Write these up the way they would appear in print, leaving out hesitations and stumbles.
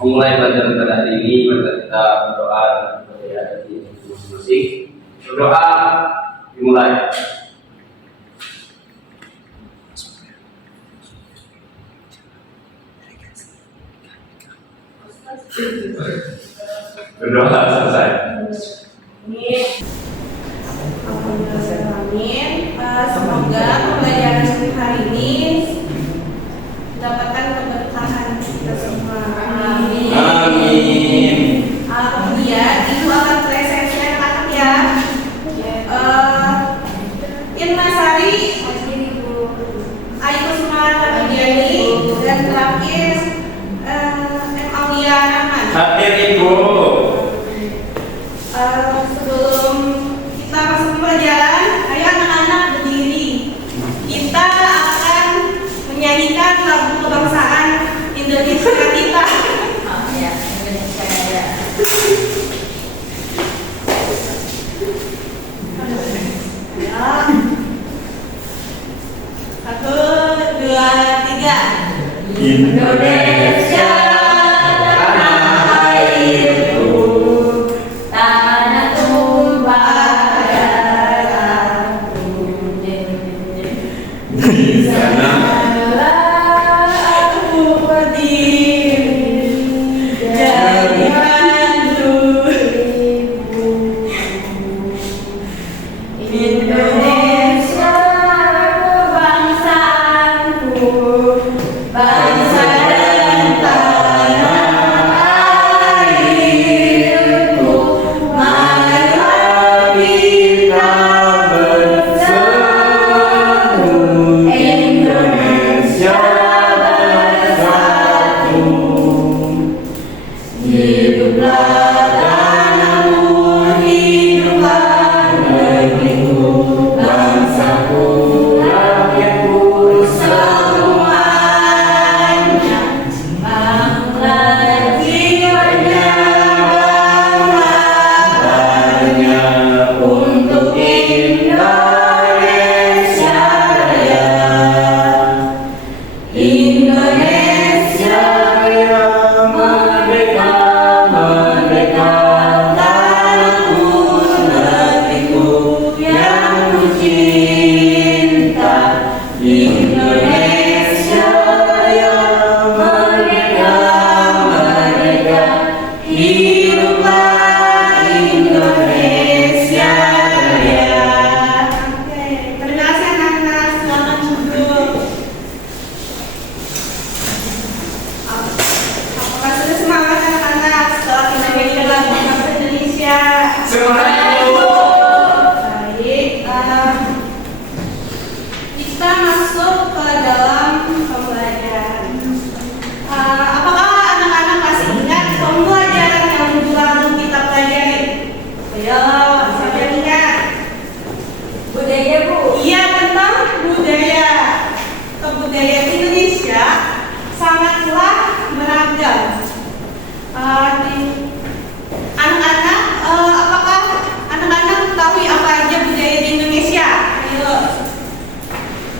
memulai pelajaran pada hari ini, maka kita berdoa kepada hati masing-masing. Berdoa dimulai. Berdoa selesai. Amin. Semoga pembelajaran hari ini mendapatkan keberkahan kita semua. Amin. Amin. Kemudian ibu akan presentasi anak-anak ya. Irma Sari, Ayu Kusuma Tarmidiani, dan terakhir Aulia Rahman. Hadir Ibu. Sebelum kita masuk pelajaran, ayo anak-anak berdiri. Kita akan menyanyikan lagu kebangsaan Indonesia kita. Ya, Indonesia ya. Satu, dua, tiga. Indonesia. Kita masuk ke dalam pembelajaran. Apakah anak-anak masih ingat pembelajaran yang minggu lalu kita pelajari? Ayo, siapa yang ingat? Budaya, Bu. Iya, tentang budaya. Kebudayaan Indonesia sangatlah beragam. Anak-anak, apakah anak-anak mengetahui apa aja budaya di Indonesia? Ayo.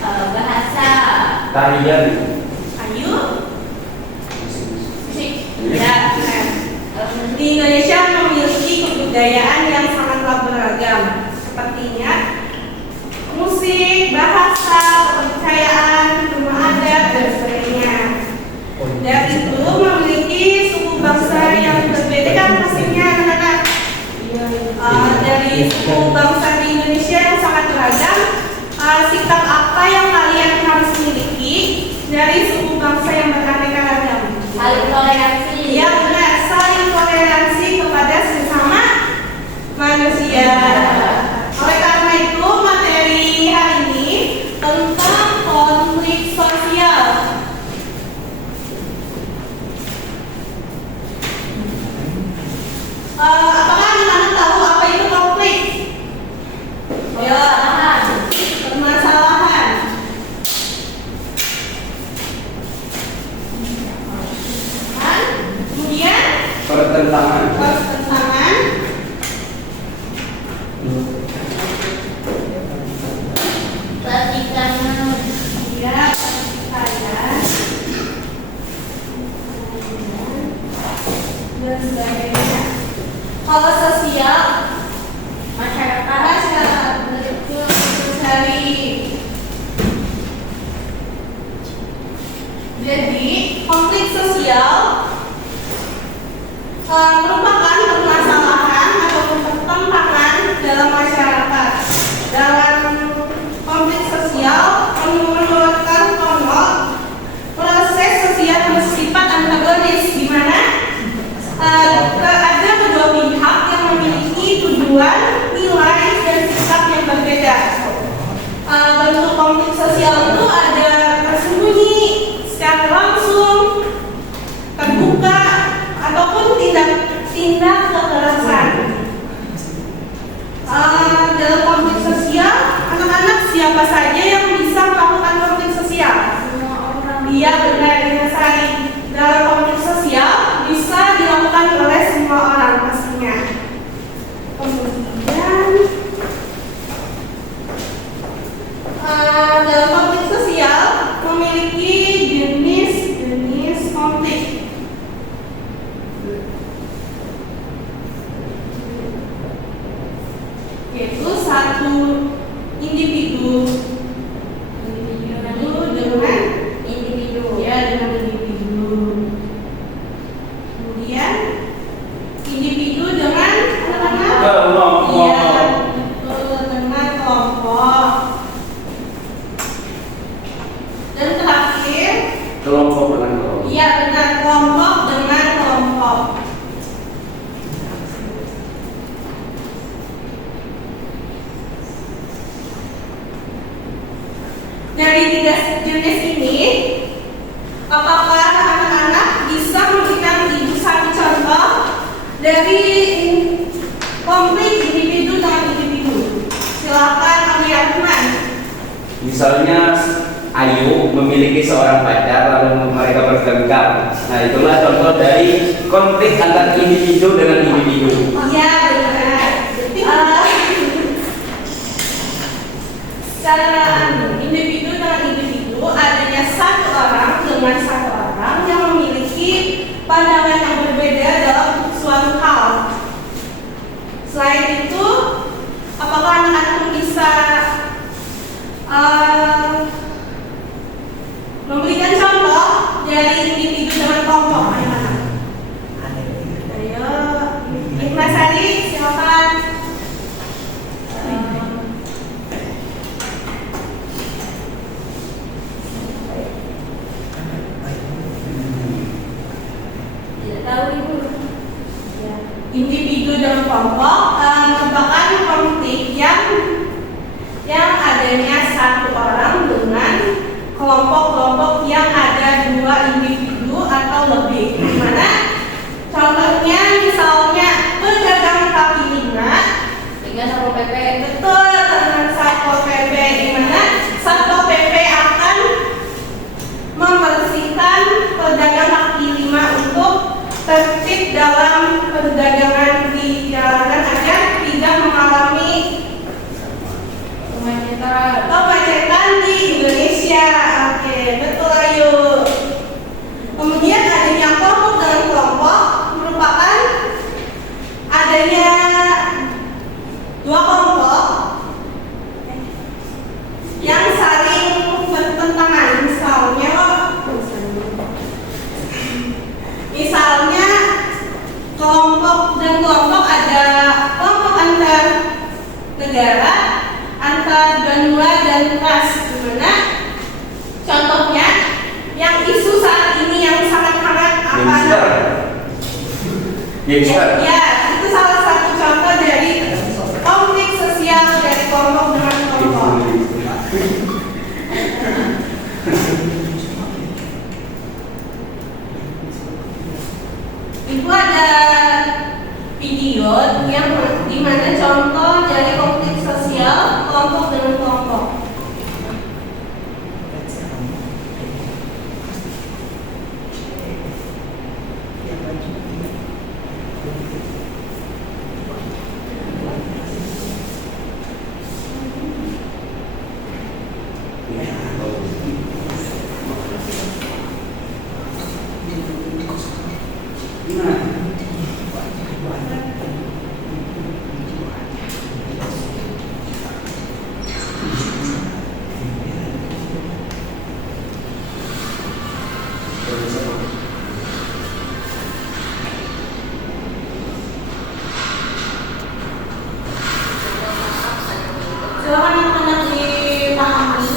Bahasa. Tarian. Ayo. Ya, benar. Di Indonesia memiliki kebudayaan yang sangatlah beragam. Sepertinya musik, bahasa, kepercayaan, rumah adat, dan sebagainya. Dan itu memiliki suku bangsa yang berbeda kan pastinya anak-anak. Dari suku bangsa di Indonesia yang sangat beragam, sikap apa yang kalian harus miliki dari suku bangsa yang beraneka ragam? Saling toleransi. Ya benar, saling toleransi kepada sesama manusia. Oleh karena itu materi hari ini tentang konflik sosial. Apakah anak-anak tahu apa itu konflik? Ya, permasalahan. Kemudian Pertentangan. pertentangan. Pertikaian. Ya, pertikaian. Kalau sosial, Masyarakat. betul sekali. Jadi konflik sosial merupakan permasalahan atau pertentangan dalam masyarakat. Dalam konflik sosial merupakan proses sosial yang bersifat antagonis, di mana ada kedua pihak yang memiliki tujuan, nilai, dan sikap yang berbeda. Bentuk konflik sosial itu ada tersembunyi, secara langsung, terbuka, ataupun tindak kekerasan. Dalam konflik sosial, anak-anak siapa saja yang bisa melakukan konflik sosial? Semua orang. Iya, benar, dengan Sari. Dalam konflik sosial bisa dilakukan oleh semua orang pastinya. Kemudian dalam konflik sosial memiliki jenis konflik. Yaitu satu individu dengan Individu. ya dengan individu. Kemudian individu dengan anak-anak. Kelompok. Iya, betul, dengan kelompok. Dan terakhir, Kelompok dengan kelompok. iya benar, kelompok dengan kelompok. Dari tiga jenis ini, apakah anak-anak bisa memberikan ibu satu contoh dari konflik individu dengan individu? Silakan kami Arman. Misalnya Ayu memiliki seorang pacar lalu mereka bertengkar. Nah, itulah contoh dari konflik antara individu dengan individu. Iya benar. Secara individu dengan individu adanya satu orang dengan satu orang yang memiliki pandangan yang berbeda dalam suatu hal. Selain itu, apakah anak-anak bisa memberikan contoh dari individu dengan kelompok? Ayo, Mas Adi, silakan. Tidak tahu ibu. Individu dan kelompok merupakan konflik yang adanya satu orang dengan kelompok-kelompok yang ada dua individu atau lebih. Dimana contohnya misalnya pedagang kaki lima Dengan Satpol PP. betul dengan Satpol PP, dimana Satpol PP akan membersihkan pedagang kaki lima untuk tertib dalam perdagangan di jalanan agar tidak mengalami kemacetan di Indonesia. Oke, betul Ayu. Kemudian adanya kelompok dengan kelompok merupakan adanya dua kelompok yang saling bertentangan. Misalnya kelompok dan kelompok ada kelompok antar negara, antar benua dan ras. Dimana contohnya yang isu saat ini yang sangat hangat apa? Gangster. Ya, itu salah satu contoh dari konflik sosial dari kelompok dengan kelompok. Itu ada video yang dimana contoh dari konflik sosial kelompok dengan kelompok. silakan anak-anak dipahami.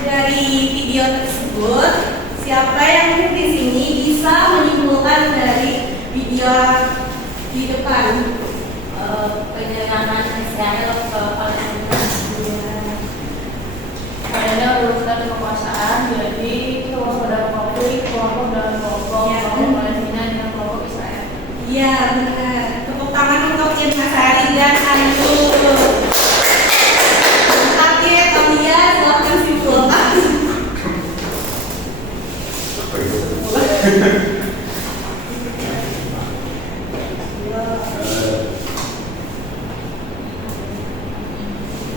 Dari video tersebut, siapa yang di sini bisa menyimpulkan dari video di depan? Penyerangan Israel ke Palestina. Adanya urusan kekuasaan, jadi kelompok dalam konflik, kelompok dalam kelompok, Ya. kelompok Palestina dengan kelompok Israel. Iya benar. Tepuk tangan untuk Irma Sari dan Ayu. Tapi Kamia silakan simpulkan.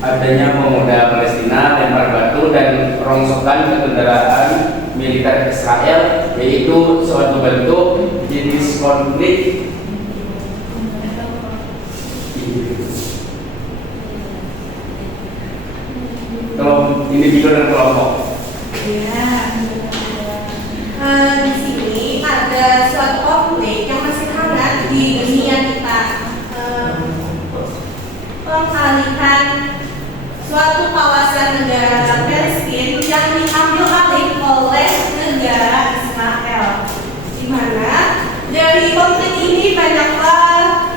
Adanya pemuda Palestina lempar batu dan rongsokan ke kendaraan militer Israel, yaitu suatu bentuk jenis konflik kelompok individu dan kelompok. Ya. Di sini ada suatu konflik yang masih hangat di dunia kita. Pengalihan suatu kawasan negara Palestina yang diambil alih oleh negara Israel, di mana dari konflik ini banyaklah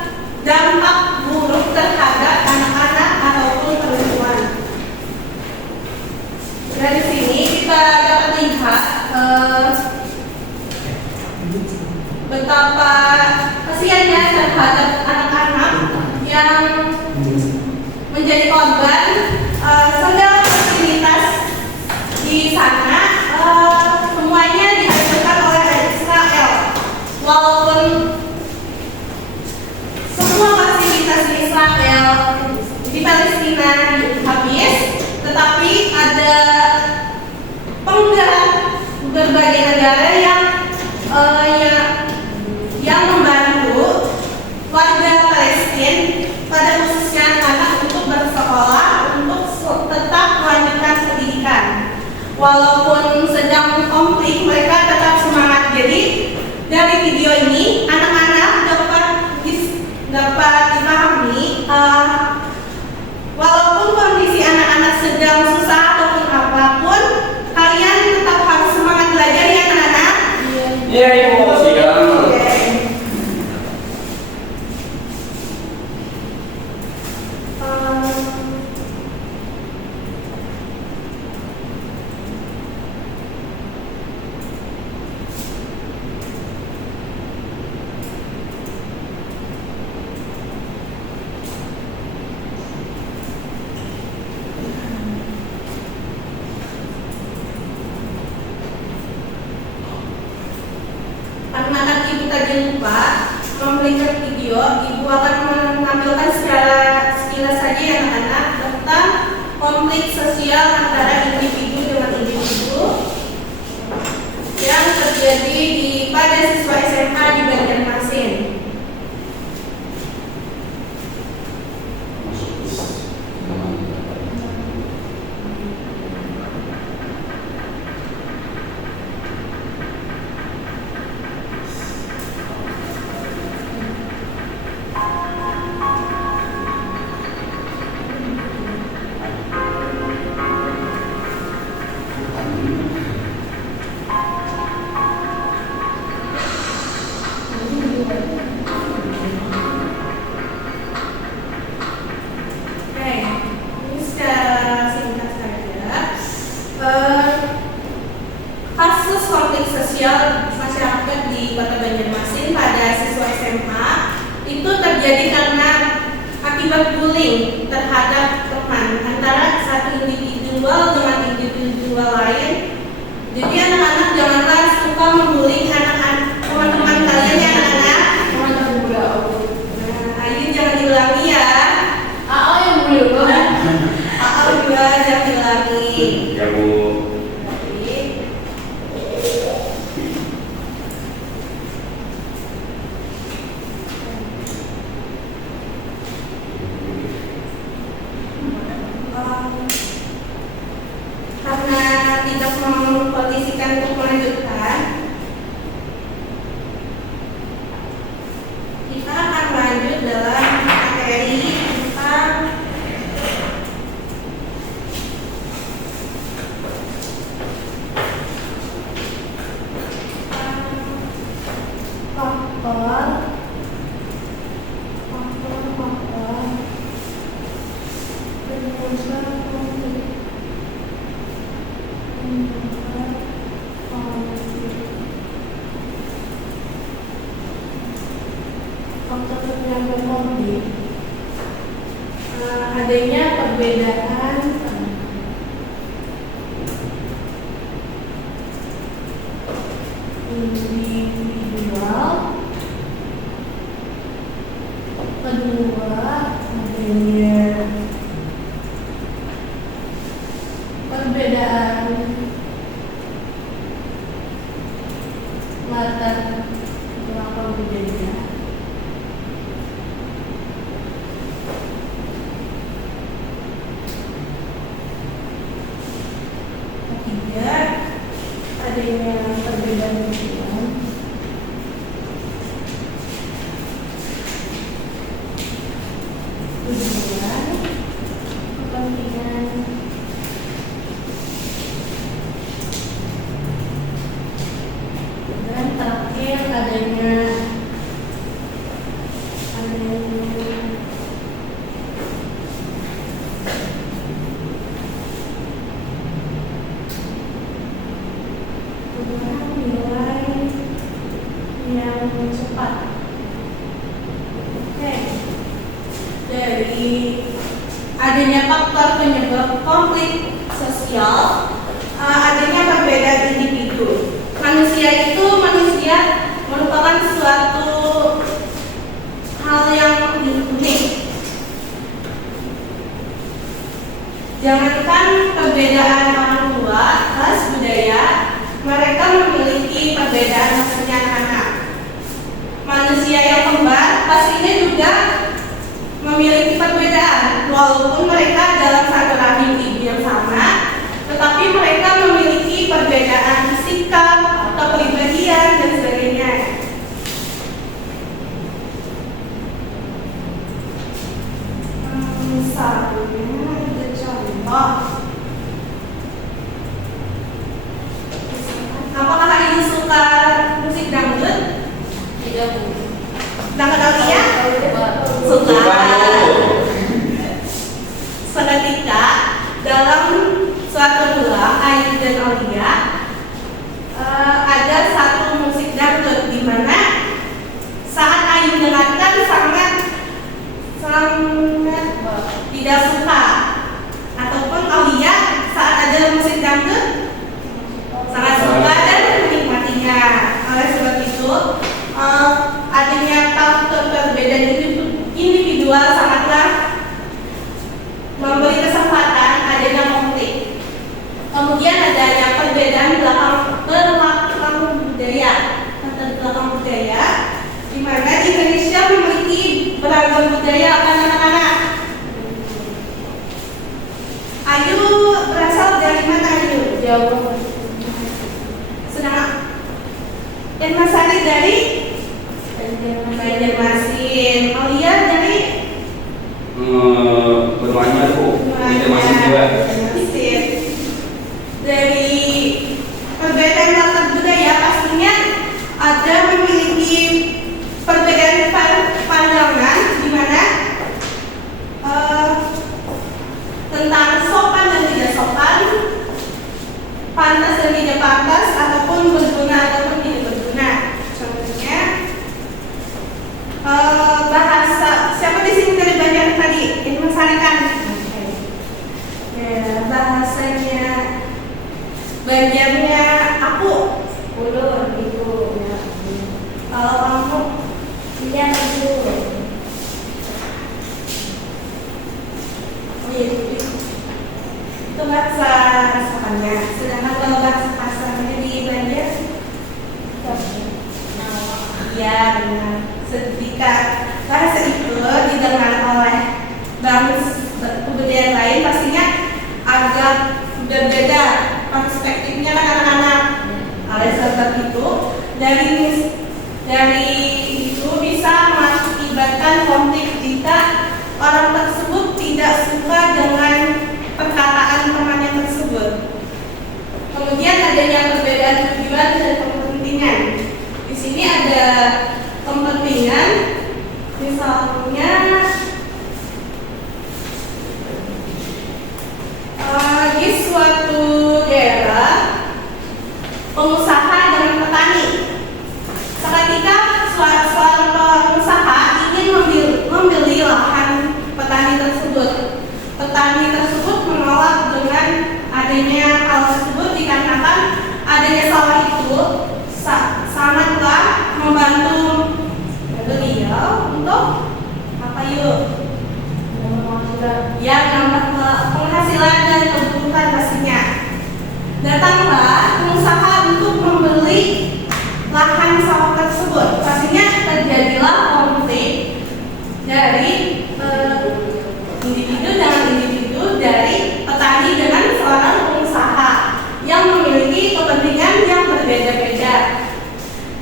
dampak buruk terhadap anak-anak ataupun perempuan. Dari sini kita dapat lihat betapa kasihannya terhadap anak-anak yang menjadi korban segala fasilitas di sana semuanya dihancurkan oleh Israel. Walaupun semua fasilitas di Israel di Palestina habis, tetapi ada penggerak berbagai negara yang membantu warga Palestina, pada khususnya anak, untuk bersekolah, untuk tetap melanjutkan pendidikan. Walaupun sedang konflik, mereka tetap semangat. Jadi dari video ini anak-anak dapat dipahami, walaupun kondisi anak-anak sedang susah ataupun apapun, kalian tetap harus semangat belajar ya anak-anak. Iya ibu, siap. Karena kita jumpa memberikan video, Ibu akan menampilkan secara sekilas saja ya anak-anak tentang konflik sosial antara individu dengan individu yang terjadi pada siswa SMA di Banjarmasin. Kasus konflik sosial masyarakat di Kota Banjarmasin pada siswa SMA itu terjadi karena akibat bullying terhadap teman antara satu individual dengan individual lain. Jadi anak-anak janganlah suka membuli anak-anak teman-teman kalian ya anak-anak. Nah, ayo jangan diulangi ya. yang boleh juga jangan diulangi. Ya Bu. Karena tidak mengkondisikan untuk melanjutkan, kita akan lanjut dalam materi tentang faktor penyebab konflik. Faktor penyebab konflik adanya perbedaan individual, kedua adanya perbedaan latar belakang berbeda, ketiga adanya perbedaan tujuan, kepentingan, dan terakhir adanya nilai yang cepat. Oke, dari adanya faktor penyebab konflik sosial, adanya perbedaan individu. Manusia merupakan suatu hal yang unik. Jangankan perbedaan orang tua, ras, budaya, mereka memiliki perbedaan maksudnya anak-anak. Manusia yang kembar pastinya juga memiliki perbedaan, walaupun mereka dalam satu rahim ibu yang sama, tetapi mereka memiliki perbedaan sikap, kepribadian, dan sebagainya. Misalnya, ada contoh. Apakah kalian suka musik dangdut? Tidak Bu. Dangdut Aulia? Suka. Seketika dalam suatu bulan Ayu dan Aulia ada satu musik dangdut di mana saat Ayu dengarkan sangat tidak suka, ataupun Aulia saat ada musik dangdut sangat suka dan menikmatinya. Oleh sebab itu individual sangatlah memberi kesempatan adanya konflik. Kemudian adanya perbedaan belakang budaya, latar belakang budaya, di mana Indonesia memiliki beragam budaya anak-anak. Ayu berasal dari mana Ayu? Jawa. Sedang Masari dari Banjarmasin. Aulia dari Berwanya Bu, masih juga. Banjarmasin. Dari perbedaan latar budaya pastinya ada memiliki perbedaan pandangan di mana tentang sopan dan tidak sopan, pantas dan tidak pantas, ataupun berguna ataupun tidak berguna. Contohnya bahasa siapa di sini dari Banjar tadi? Ini Sari kan? Ya, bahasanya Banjarnya aku, Ulun itu. kalau kamu Iya itu. oh iya itu bahasa sopannya. Sedangkan kalau bahasa kasarnya di Banjar, iya benar. Ketika bahasa itu didengar oleh kebudayaan lain, pastinya agak berbeda perspektifnya kan anak-anak. Oleh sebab itu, dari itu bisa mengakibatkan konflik jika orang tersebut tidak suka dengan perkataan temannya tersebut. Kemudian adanya perbedaan tujuan dan kepentingan. Di sini ada kepentingan, misalnya di suatu daerah pengusaha dengan petani. Seketika seorang pengusaha ingin membeli lahan petani tersebut. Petani tersebut menolak dengan adanya hal tersebut dikarenakan adanya sawah itu sangatlah membantu beliau untuk apa yuk? Ya, menambah penghasilan dan kebutuhan pastinya. Datanglah pengusaha untuk membeli lahan sawah tersebut. Pastinya terjadilah konflik dari individu dengan individu, dari petani dengan seorang pengusaha yang memiliki kepentingan yang berbeda-beda.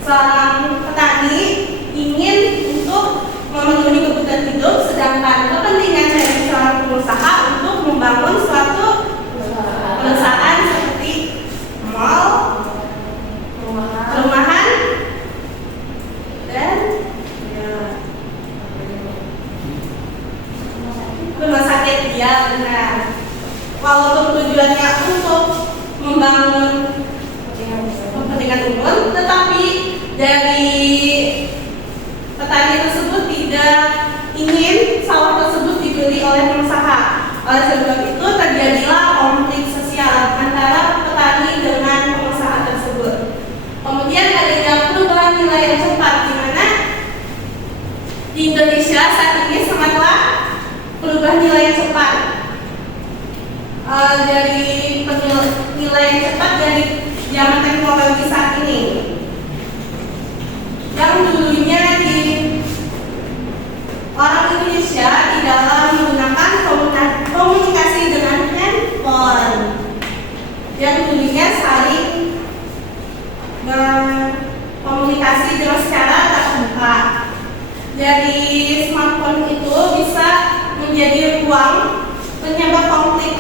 Seorang petani ingin untuk memenuhi kebutuhan hidup, sedangkan kepentingan dari seorang pengusaha untuk membangun suatu perusahaan seperti mall, perumahan, dan rumah sakit. Ya benar. Walaupun tujuannya untuk membangun kepentingan umum, tetapi dari petani tersebut tidak ingin sawah tersebut dibeli oleh pengusaha. Oleh sebab itu terjadilah konflik sosial antara petani dengan pengusaha tersebut. Kemudian adanya perubahan nilai yang cepat, di mana di Indonesia saat ini sangatlah perubahan nilai yang cepat. Dari nilai yang cepat dari zaman teknologi saat ini, yang dulunya di orang Indonesia di dalam menggunakan komunikasi dengan handphone, yang dulunya saling berkomunikasi dengan secara terbuka. Dari smartphone itu bisa menjadi ruang penyebab konflik.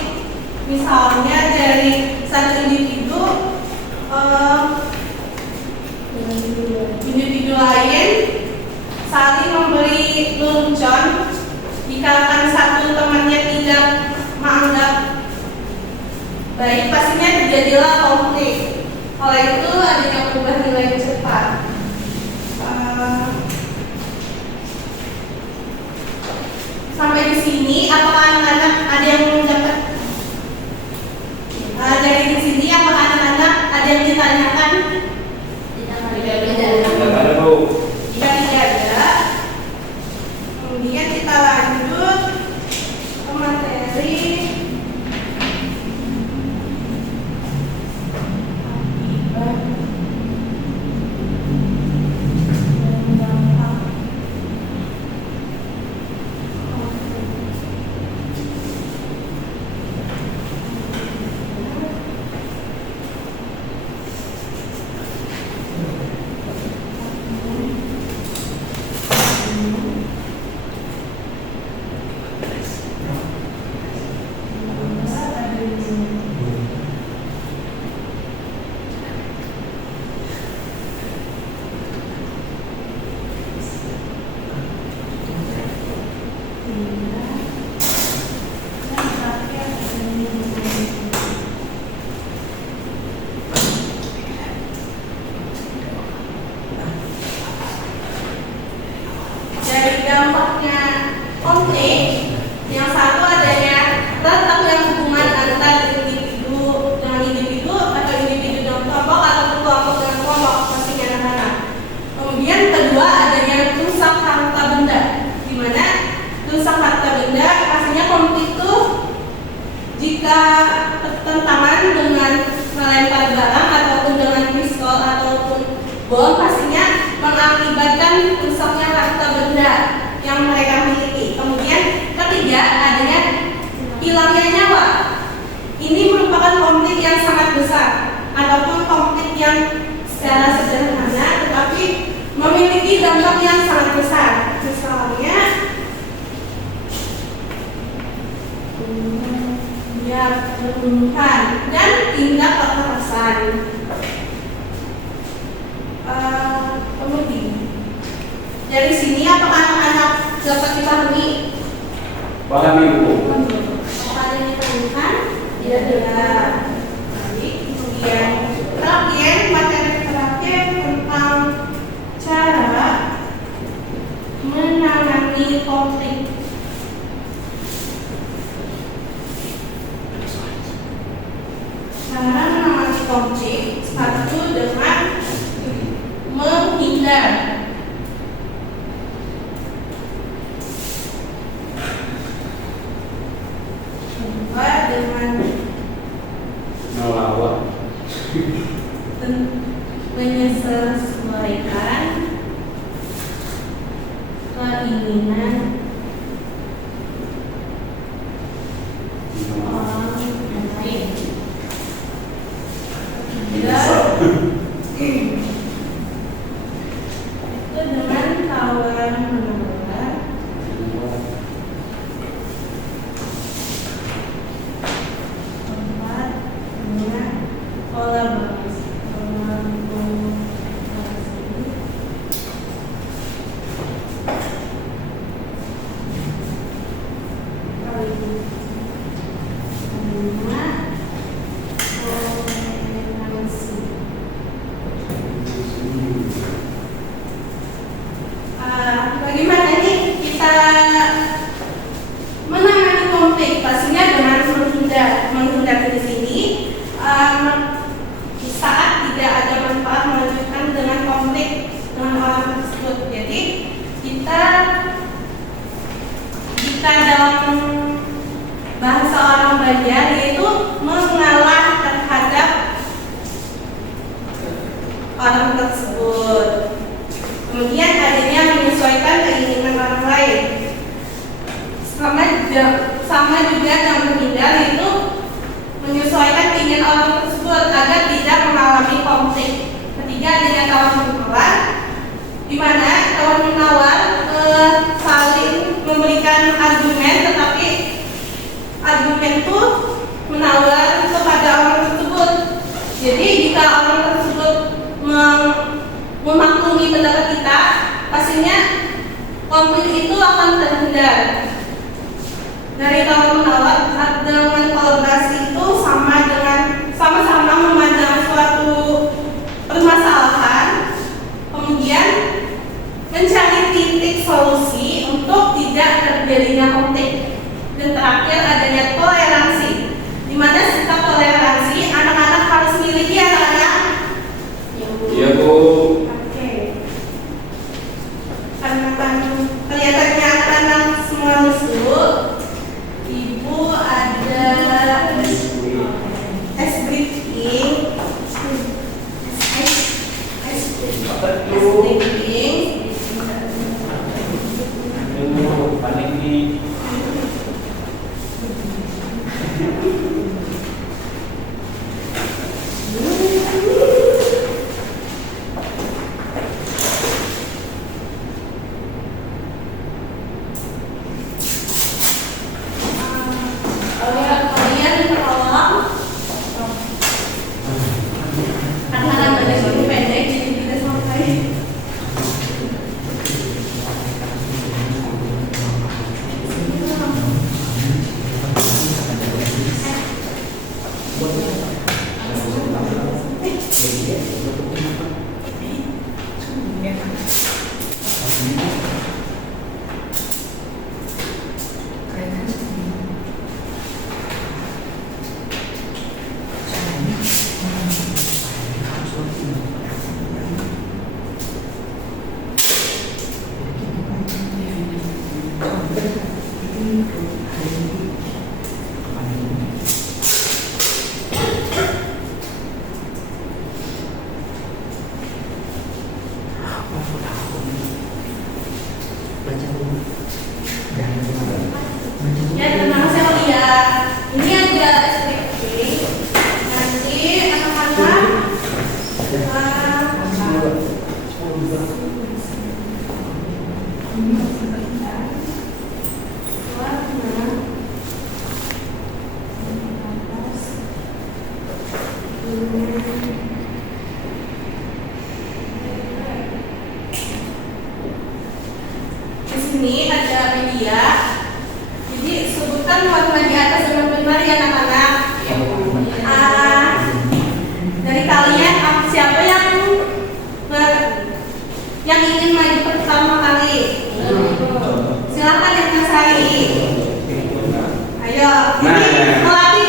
Misalnya dari satu individu lain saling memberi lelucon dikarenakan satu temannya tidak menganggap baik, pastinya terjadilah konflik. Oleh itu adanya perubahan nilai yang cepat. Sampai di sini, apakah anak-anak ada yang mendapat dari di sini? Apakah anak-anak ada yang ditanyakan? Tidak ada Bu. Jika tidak ada, kemudian kita lanjut. merusak harta benda. Pastinya konflik itu jika bertentangan dengan melempar barang ataupun dengan pistol ataupun bom, pastinya mengakibatkan rusaknya harta benda yang mereka miliki. Kemudian ketiga, adanya hilangnya nyawa. Ini merupakan konflik yang sangat besar ataupun konflik yang secara sederhana tetapi memiliki dampak yang sangat besar. Misalnya pembunuhan dan tindak kekerasan. Kemudian dari sini apakah anak-anak dapat dipahami? Pahami Bu. Apakah ada yang ditanyakan? Tidak ada. Baik, kemudian terakhir materi terakhir tentang cara menangani konflik. Cara menangani konflik satu dengan menghindar. Kedua dengan Melawan. menyesuaikan keinginan orang lain. Itu dengan tawar menawar. Keempat dengan kolaborasi. Bagaimana nih kita menangani konflik? Pastinya dengan menghindar. Menghindar di sini saat tidak ada manfaat melanjutkan dengan konflik dengan orang tersebut. Jadi kita dalam bahasa orang Banjar yaitu mengalah terhadap orang tersebut. Kemudian adanya menyesuaikan keinginan orang lain. Sama juga yang menghindar itu menyesuaikan keinginan orang tersebut agar tidak mengalami konflik. Ketiga adanya tawar menawar, di mana tawar menawar saling memberikan argumen, tetapi argumen itu menawar kepada orang tersebut. Jadi jika orang tersebut memaklumi pendapat kita, pastinya konflik itu akan terhindar. Dari tawar menawar dengan kolaborasi itu sama-sama memandang suatu permasalahan, kemudian mencari titik solusi untuk tidak terjadinya konflik. Dan terakhir adanya toleransi, di mana sikap toleransi anak-anak harus miliki anak-anak. Iya Bu. Oke. Karena kelihatannya anak-anak semua lusuh, Ibu ada es briefing. Panik nih. Kalian tolong, karena ada sini pendek jadi kita sampai. Ya, tenang saya lihat. Ini ada SPP. Nanti anak-anak di sini ada media. Jadi sebutkan warna di atas dengan benar ya anak-anak. Dari kalian siapa yang ingin maju pertama kali? Silakan yang Nasari. Ayo, ini melatih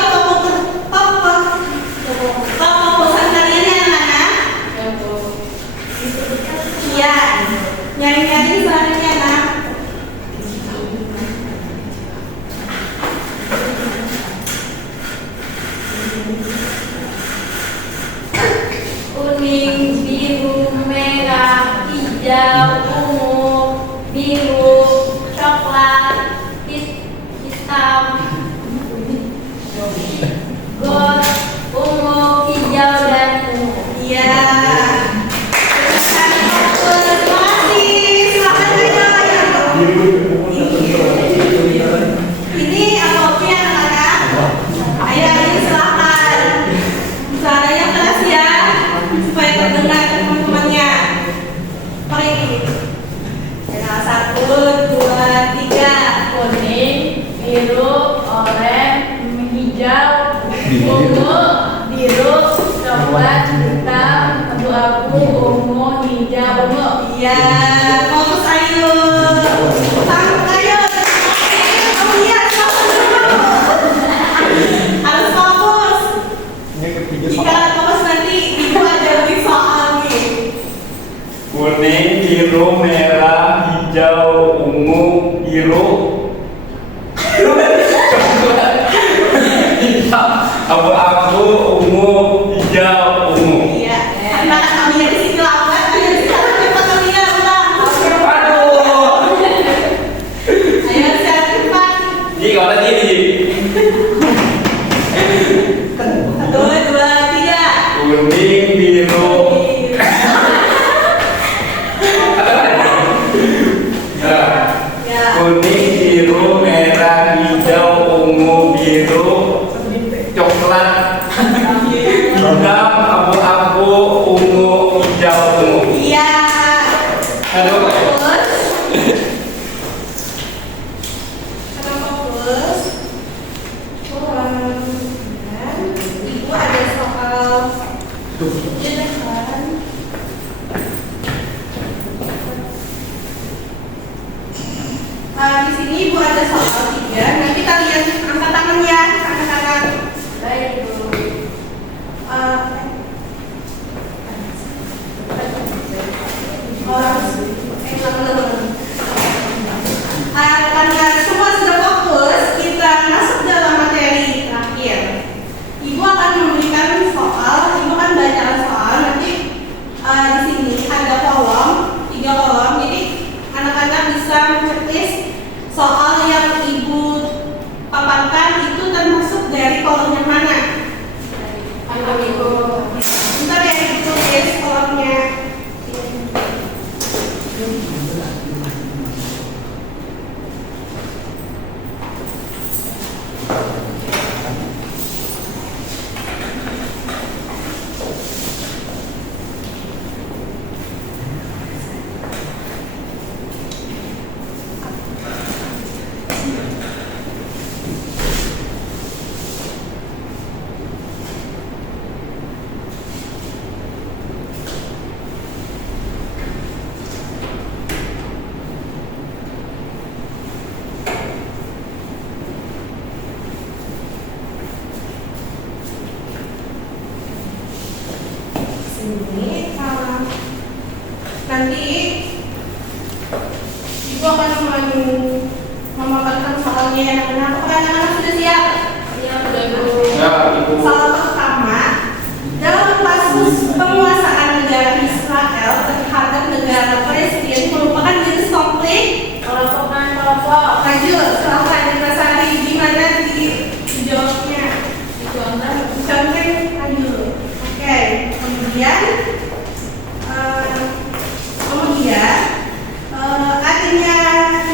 kefokusan kalian ya anak-anak. Iya, nyari-nyari selanjutnya anak. Kuning, biru, merah, hijau, ungu, biru, coklat, hitam, gold, ungu, hijau, dan ungu. Iya. Terima kasih. Silakan aja ini apa ya anak-anak? Ayo silakan. Suaranya keras ya, supaya terdengar teman-temannya. Pakai ini. Ya, 1, 2, 3. Kuning, biru, oranye, hijau, ungu, biru, coklat, hitam, abu-abu, ungu, hijau, ungu. Iya, fokus ayo. Sambut ayo. Kamu lihat harus fokus. Jika fokus nanti ibu ada lebih soal nih. Kuning, biru, merah, hijau, ungu, biru, abu-abu, ungu, hijau, ungu. Iya. Anak-anak kami di sini lambat. Ayo sekarang cepat kami ya ulang. Aduh. Ayo sekarang cepat. Ji, kau tadi Ji. 1, 2, 3. Kuning, biru. Ya. Kuning, biru, merah, hijau, ungu, biru, coklat, hitam, abu-abu, ungu, hijau, ungu. Iya. Aduh. Fokus. Sekarang fokus. Ibu ada soal. Di sini ibu ada soal 3. Nanti kita lihat angkat tangan ya, anak-anak. Baik, Bu. Karena semua sudah fokus, kita masuk dalam materi terakhir. Ibu akan memberikan soal, ibu akan bacakan soal. Nanti di sini ada kolom, 3 kolom. Jadi anak-anak bisa menceklis soal yang ibu paparkan itu termasuk dari kolom yang mana. Bentar ya, ibu tulis kolomnya. Ini nanti ibu akan memaparkan soalnya ya anak-anak. Apakah anak-anak sudah siap? Iya, udah, Bu. Ya, Ibu. Soal pertama, dalam kasus penguasaan negara Israel terhadap negara Palestina merupakan jenis konflik kemudian adanya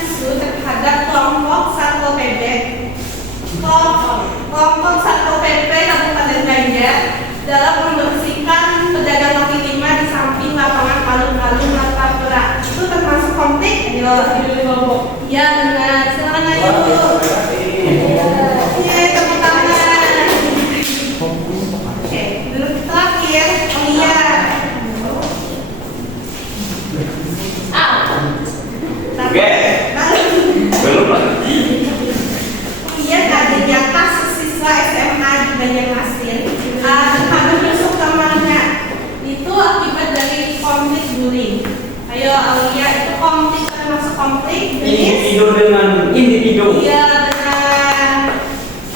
isu terhadap kelompok Satpol PP, kelompok Satpol PP Kabupaten Banjar dalam membersihkan pedagang kaki lima di samping lapangan alun-alun Martapura. Itu termasuk konflik? Ya benar. Silakan aja Bu. Iya, tepuk tangan. Oke, duduk terakhir. Oh iya. Oke. Belum lagi. Kemudian ada di atas siswa SMA di Banjarmasin terhadap Yusuf temannya itu akibat dari konflik bullying. Ayo Aulia, itu konflik termasuk konflik Individu dengan individu. Iya benar.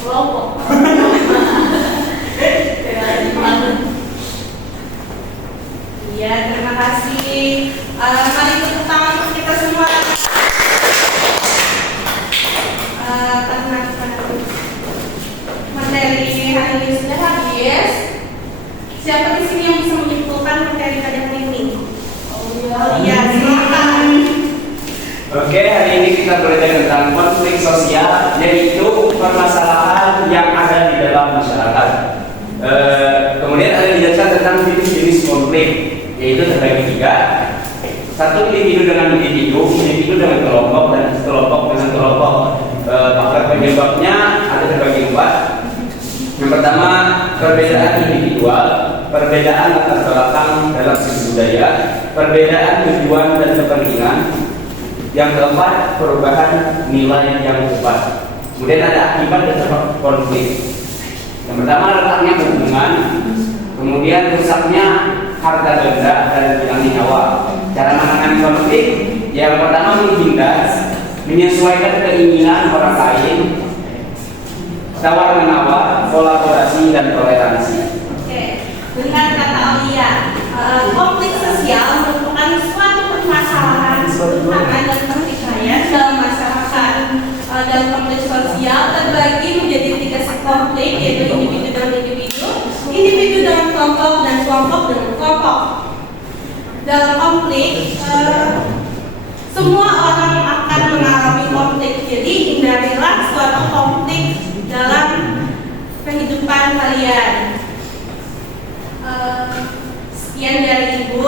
Kelompok. Iya, terima kasih. Mari tepuk tangan untuk kita semua. Karena materi hari ini sudah habis. Siapa di sini yang bisa menyimpulkan materi pada hari ini? Oh iya, silakan. Oke, hari ini kita belajar tentang konflik sosial, yaitu permasalahan yang ada di dalam masyarakat. Kemudian ada dijelaskan tentang jenis-jenis konflik, yaitu terbagi 3. Satu, individu dengan individu, individu dengan kelompok, dan kelompok dengan kelompok. Faktor penyebabnya ada terbagi 4. Yang pertama, perbedaan individual, perbedaan latar belakang dalam segi budaya, perbedaan tujuan dan kepentingan. Yang keempat, perubahan nilai yang kuat. Kemudian ada akibat dan sebab konflik. Yang pertama, letaknya hubungan, kemudian rusaknya harta benda dan hilangnya nyawa. Cara menangani konflik, yang pertama menghindar, menyesuaikan keinginan orang lain, tawar menawar, kolaborasi dan toleransi. Oke, dengan kata Aulia, konflik sosial merupakan suatu permasalahan tantangan dan pertikaian dalam masyarakat. Dalam konflik sosial terbagi menjadi 3 subkonflik, yaitu individu dengan individu, individu dengan kelompok, dan kelompok dengan kelompok. Dalam konflik, semua orang akan mengalami konflik. Jadi hindarilah suatu konflik dalam kehidupan kalian. Sekian dari Ibu.